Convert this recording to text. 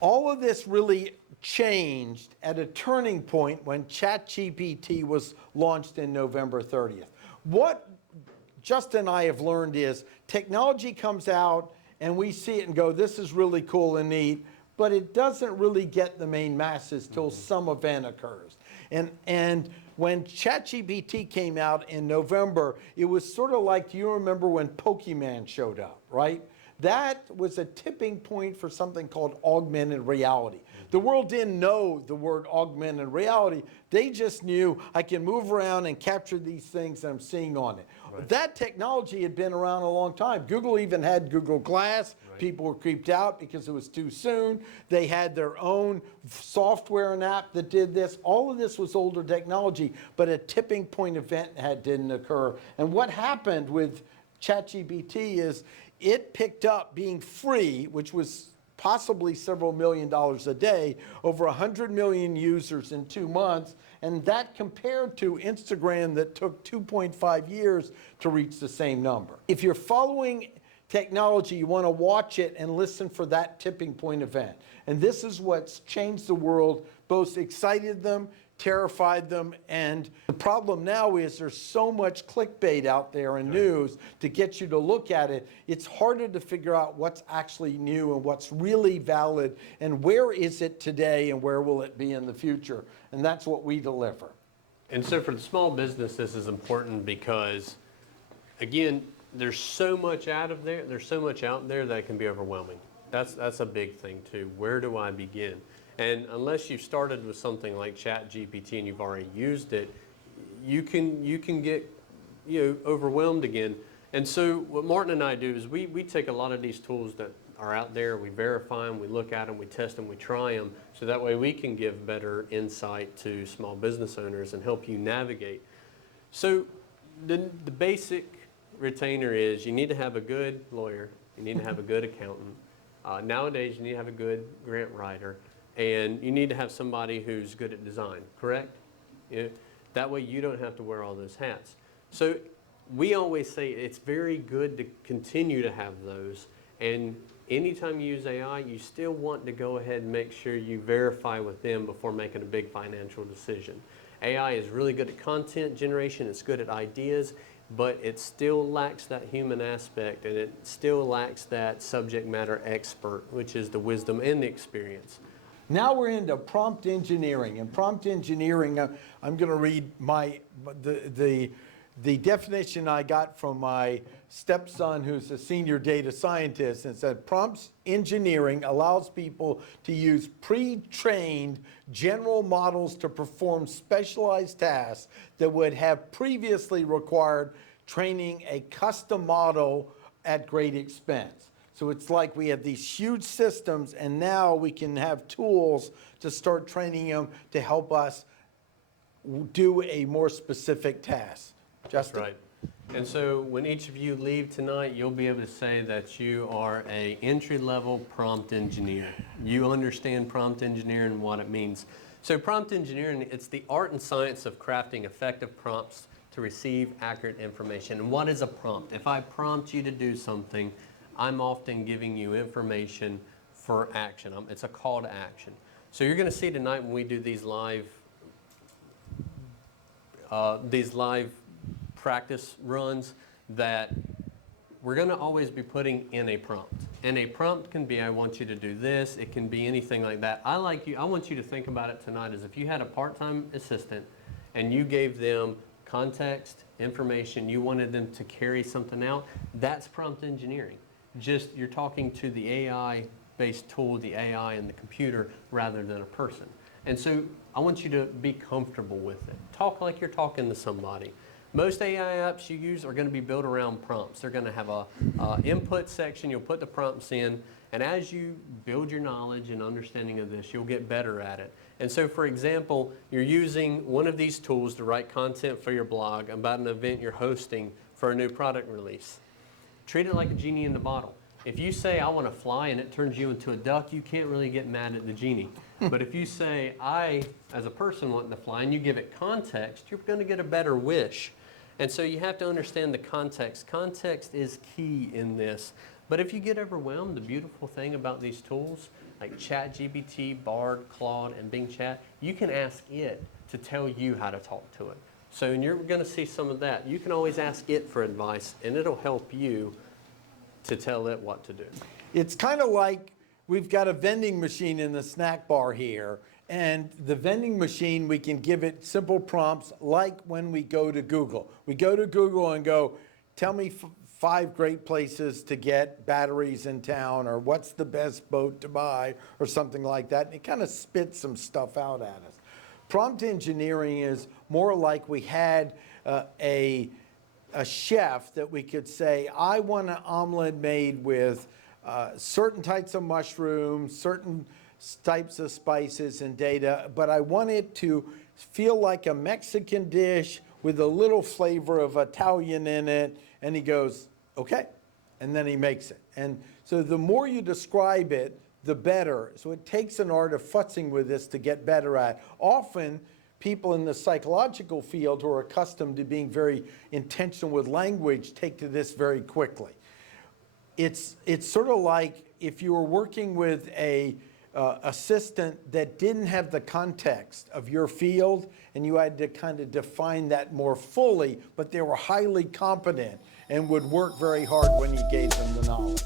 All of this really changed at a turning point when ChatGPT was launched in November 30th. What Justin and I have learned is technology comes out and we see it and go, this is really cool and neat, but it doesn't really get the main masses till some event occurs. And when ChatGPT came out in November, it was sort of like, do you remember when Pokemon showed up, right? That was a tipping point for something called augmented reality. The world didn't know the word augmented reality. They just knew I can move around and capture these things that I'm seeing on it. Right. That technology had been around a long time. Google even had Google Glass. Right. People were creeped out because it was too soon. They had their own software and app that did this. All of this was older technology, but a tipping point event didn't occur. And what happened with ChatGPT is it picked up being free, which was possibly several $1,000,000 a day, over 100 million users in 2 months, and that compared to Instagram that took 2.5 years to reach the same number. If you're following technology, you want to watch it and listen for that tipping point event. And this is what's changed the world, both excited them, terrified them, and the problem now is there's so much clickbait out there in news to get you to look at it. It's harder to figure out what's actually new and what's really valid and where is it today and where will it be in the future. And that's what we deliver. And so for the small business, this is important because, again, there's so much out there that it can be overwhelming. That's a big thing too. Where do I begin? And unless you've started with something like ChatGPT and you've already used it, you can get overwhelmed again. And so what Martin and I do is we take a lot of these tools that are out there, we verify them, we look at them, we test them, we try them, so that way we can give better insight to small business owners and help you navigate. So the basic retainer is you need to have a good lawyer, you need to have a good accountant. Nowadays you need to have a good grant writer. And you need to have somebody who's good at design, correct? That way you don't have to wear all those hats. So we always say it's very good to continue to have those. And anytime you use AI, you still want to go ahead and make sure you verify with them before making a big financial decision. AI is really good at content generation, it's good at ideas, but it still lacks that human aspect and it still lacks that subject matter expert, which is the wisdom and the experience. Now we're into prompt engineering, and prompt engineering, I'm going to read the definition I got from my stepson, who's a senior data scientist, and said prompt engineering allows people to use pre-trained general models to perform specialized tasks that would have previously required training a custom model at great expense. So it's like we have these huge systems and now we can have tools to start training them to help us do a more specific task. Justin? That's right. And so when each of you leave tonight, you'll be able to say that you are an entry-level prompt engineer. You understand prompt engineering and what it means. So prompt engineering, it's the art and science of crafting effective prompts to receive accurate information. And what is a prompt? If I prompt you to do something, I'm often giving you information for action. It's a call to action. So you're going to see tonight when we do these live practice runs that we're going to always be putting in a prompt. And a prompt can be, I want you to do this. It can be anything like that. I want you to think about it tonight as if you had a part-time assistant and you gave them context, information, you wanted them to carry something out. That's prompt engineering. Just you're talking to the AI-based tool, the AI and the computer, rather than a person. And so I want you to be comfortable with it. Talk like you're talking to somebody. Most AI apps you use are going to be built around prompts. They're going to have a input section. You'll put the prompts in, and as you build your knowledge and understanding of this, you'll get better at it. And so, for example, you're using one of these tools to write content for your blog about an event you're hosting for a new product release. Treat it like a genie in the bottle. If you say, I want to fly, and it turns you into a duck, you can't really get mad at the genie. But if you say, I, as a person, want to fly, and you give it context, you're going to get a better wish. And so you have to understand the context. Context is key in this. But if you get overwhelmed, the beautiful thing about these tools, like ChatGPT, Bard, Claude, and Bing Chat, you can ask it to tell you how to talk to it. So, and you're going to see some of that. You can always ask it for advice, and it'll help you to tell it what to do. It's kind of like we've got a vending machine in the snack bar here, and the vending machine, we can give it simple prompts like when we go to Google. We go to Google and go, tell me 5 great places to get batteries in town, or what's the best boat to buy, or something like that. And it kind of spits some stuff out at us. Prompt engineering is more like we had a chef that we could say, I want an omelet made with certain types of mushrooms, certain types of spices and data, but I want it to feel like a Mexican dish with a little flavor of Italian in it. And he goes, okay. And then he makes it. And so the more you describe it, the better. So it takes an art of futzing with this to get better at. Often, people in the psychological field who are accustomed to being very intentional with language take to this very quickly. It's sort of like if you were working with a assistant that didn't have the context of your field, and you had to kind of define that more fully, but they were highly competent and would work very hard when you gave them the knowledge.